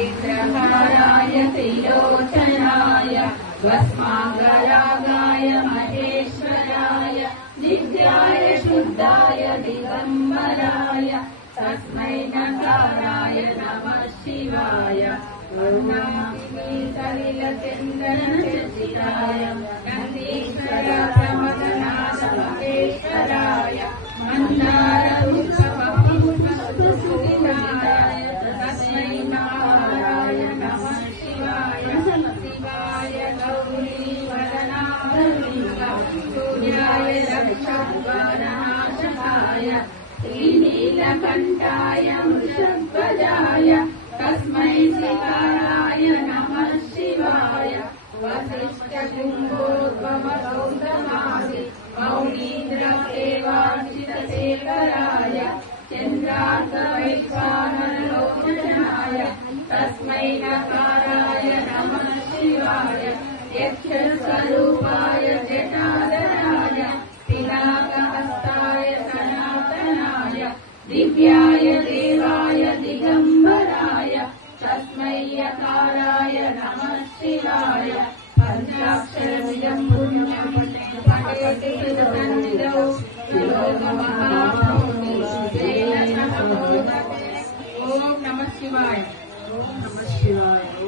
चन्द्रहाराय त्रिलोचनाय भस्माङ्गरागाय महेश्वराय नित्याय शुद्धाय दिगम्बराय तस्मै नकाराय नमः शिवाय सलिलचन्दनचर्चिताय नन्दीश्वर प्रमदनाथ महेश्वराय मन्दारपुष्पपुष्पसुनिताय तस्मै नकाराय नमः शिवाय शिवाय गौरीवदनाय सूर्याय रक्षानाशकाय श्रीनीलकण्ठाय वृषध्वजाय तस्मै शिवाय नमः शिवाय वसिष्ठशृङ्गोद्भवगौतमादि मौनीन्द्रसेवार्चितशेखराय चन्द्रार्कवैश्वानरलोचनाय तस्मै नकाराय नमः शिवाय यक्षस्वरूपाय जटाधराय पिनाकहस्ताय सनातनाय दिव्याय देवाय दिगम्बराय तस्मै यकाराय नमः शिवाय पञ्चाक्षरमिदं पुण्यं पठेति सन्निधौ योगमहामौनिः ॐ नमः शिवाय।